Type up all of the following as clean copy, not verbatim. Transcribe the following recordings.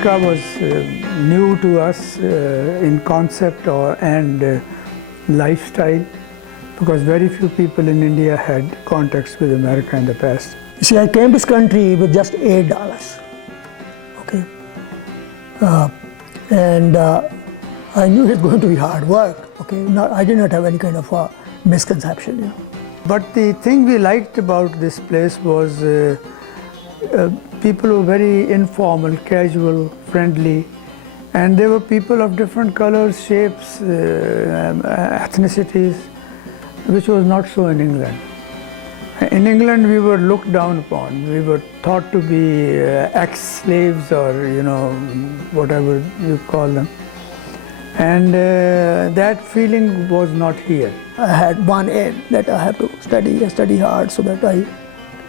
America was new to us in concept and lifestyle, because very few people in India had contacts with America in the past. You see, I came to this country with just $8. Okay, and I knew it was going to be hard work. Okay, I did not have any kind of misconception. You know. But the thing we liked about this place was people were very informal, casual, friendly, and there were people of different colors, shapes, ethnicities, which was not so in England. In England, we were looked down upon. We were thought to be ex-slaves, or whatever you call them, and that feeling was not here. I had one aim, that I have to study hard so that I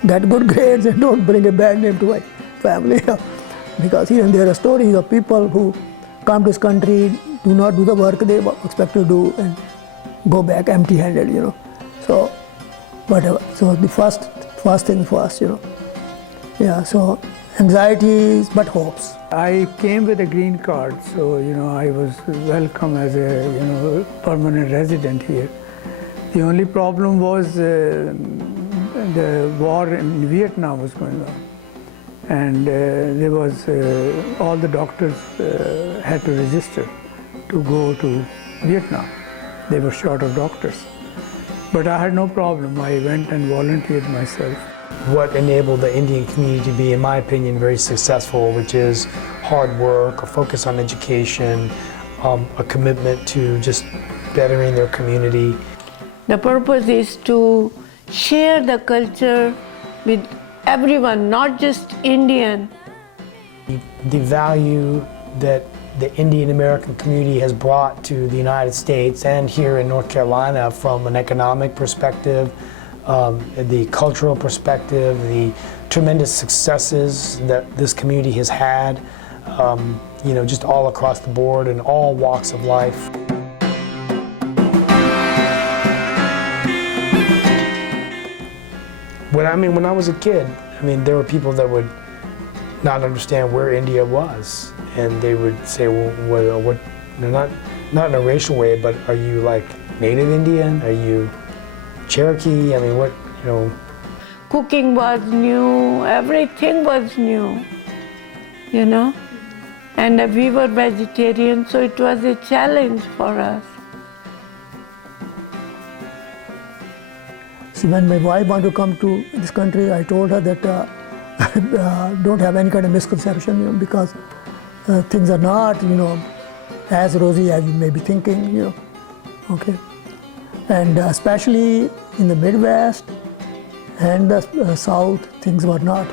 get good grades and don't bring a bad name to my family. Because here and there are stories of people who come to this country, do not do the work they expect to do, and go back empty-handed. So whatever. So the first thing first. Yeah. So anxieties, but hopes. I came with a green card, so I was welcome as a permanent resident here. The only problem was the war in Vietnam was going on, and there was all the doctors had to register to go to Vietnam. They were short of doctors, but I had no problem. I went and volunteered myself. What enabled the Indian community to be, in my opinion, very successful, which is hard work, a focus on education, a commitment to just bettering their community. The purpose is to share the culture with everyone, not just Indian. The value that the Indian American community has brought to the United States and here in North Carolina from an economic perspective, the cultural perspective, the tremendous successes that this community has had, just all across the board in all walks of life. When I was a kid, there were people that would not understand where India was, and they would say, "Well, what? Not in a racial way, but are you like native Indian? Are you Cherokee? What? Cooking was new, everything was new, And we were vegetarian, so it was a challenge for us. See, when my wife wanted to come to this country, I told her that don't have any kind of misconception, because things are not, as rosy as you may be thinking, Okay, and especially in the Midwest and the South, things were not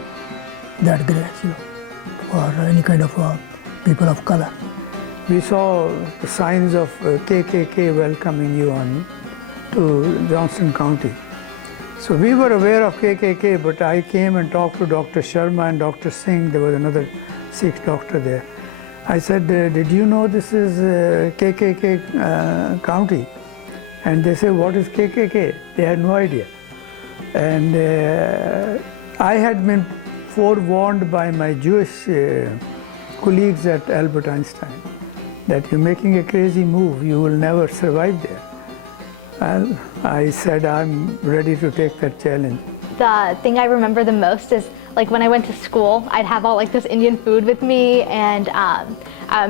that great, for any kind of people of color. We saw the signs of KKK welcoming you on to Johnson County. So we were aware of KKK, but I came and talked to Dr. Sharma and Dr. Singh. There was another Sikh doctor there. I said, did you know this is KKK county? And they said, what is KKK? They had no idea. And I had been forewarned by my Jewish colleagues at Albert Einstein that you're making a crazy move, you will never survive there. And I said, I'm ready to take that challenge. The thing I remember the most is when I went to school, I'd have all this Indian food with me, and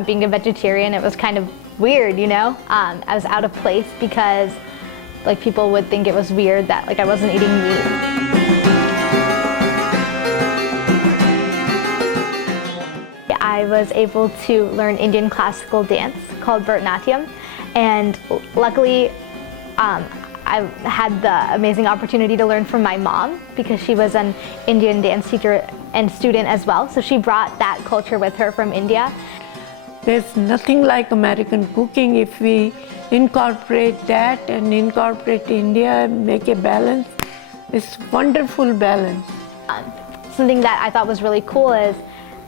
being a vegetarian, it was kind of weird, I was out of place because people would think it was weird that I wasn't eating meat. I was able to learn Indian classical dance called Bharatanatyam, and luckily I had the amazing opportunity to learn from my mom, because she was an Indian dance teacher and student as well, so she brought that culture with her from India. There's nothing like American cooking. If we incorporate that and incorporate India, make a balance, it's wonderful balance. Something that I thought was really cool is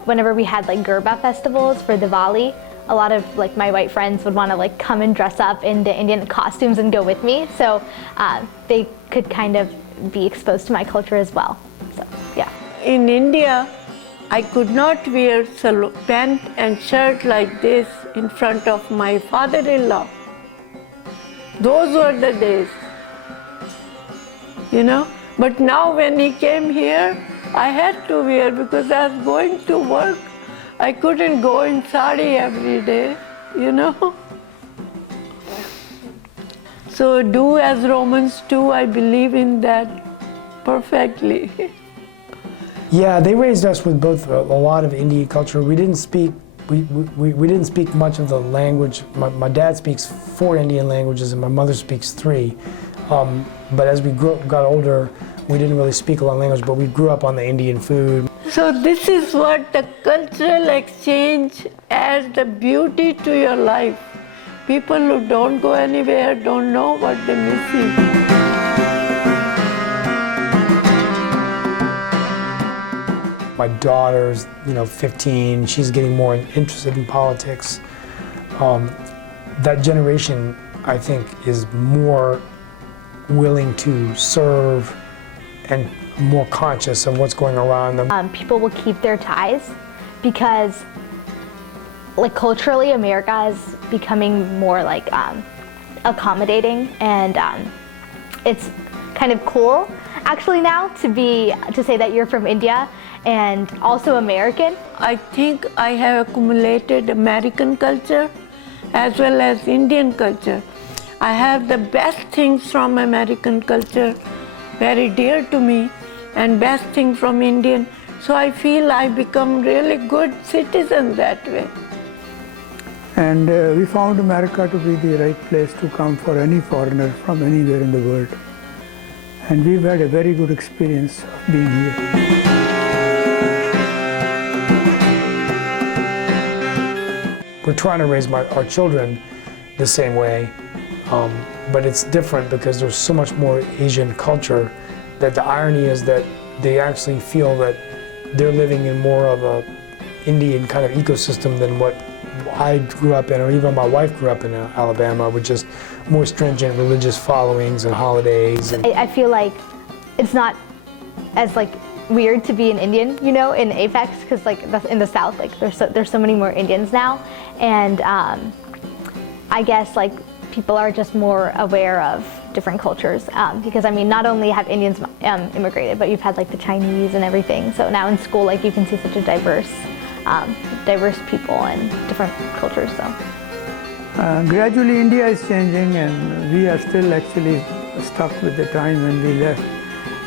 whenever we had Garba festivals for Diwali, a lot of my white friends would want to come and dress up in the Indian costumes and go with me, so they could kind of be exposed to my culture as well. So yeah. In India, I could not wear pant and shirt like this in front of my father-in-law. Those were the days, you know. But now when he came here, I had to wear because I was going to work. I couldn't go in sari every day, you know. So do as Romans do, I believe in that perfectly. Yeah, they raised us with both a lot of Indian culture. We didn't speak much of the language. My dad speaks 4 Indian languages and my mother speaks 3. But as we got older, we didn't really speak a lot of language, but we grew up on the Indian food. So this is what the cultural exchange adds the beauty to your life. People who don't go anywhere don't know what they're missing. My daughter's, 15. She's getting more interested in politics. That generation, I think, is more willing to serve and more conscious of what's going around them. People will keep their ties because, culturally, America is becoming more accommodating, and it's kind of cool, actually, now to say that you're from India and also American. I think I have accumulated American culture as well as Indian culture. I have the best things from American culture, very dear to me, and best thing from Indian. So I feel I become really good citizen that way. And we found America to be the right place to come for any foreigner from anywhere in the world. And we've had a very good experience of being here. We're trying to raise our children the same way, but it's different because there's so much more Asian culture that the irony is that they actually feel that they're living in more of a Indian kind of ecosystem than what I grew up in, or even my wife grew up in Alabama, with just more stringent religious followings and holidays. I feel like it's not as weird to be an Indian, in Apex, because in the South, there's so many more Indians now, and I guess people are just more aware of different cultures, because not only have Indians immigrated, but you've had the Chinese and everything. So now in school, you can see such a diverse people and different cultures. So gradually, India is changing, and we are still actually stuck with the time when we left.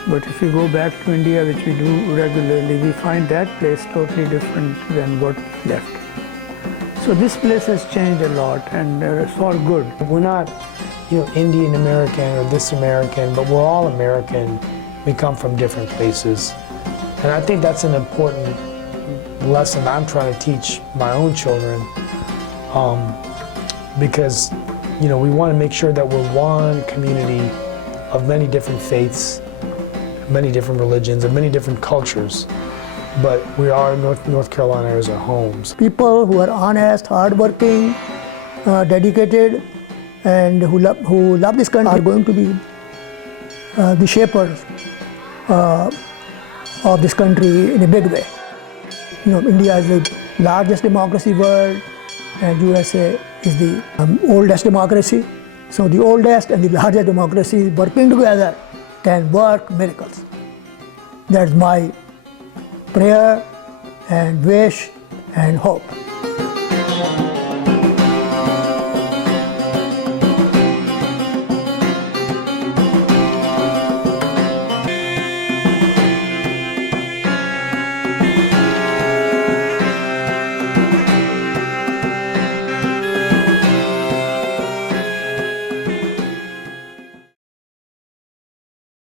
But if you go back to India, which we do regularly, we find that place totally different than what we left. So this place has changed a lot, and it's for good. We're not, Indian American or this American, but we're all American. We come from different places. And I think that's an important lesson I'm trying to teach my own children, because, we want to make sure that we're one community of many different faiths, many different religions, and many different cultures. But we are North Carolina as our homes. People who are honest, hardworking, dedicated, and who love this country are going to be the shapers of this country in a big way. India is the largest democracy in the world, and USA is the oldest democracy. So the oldest and the largest democracy working together can work miracles. That's my prayer and wish and hope.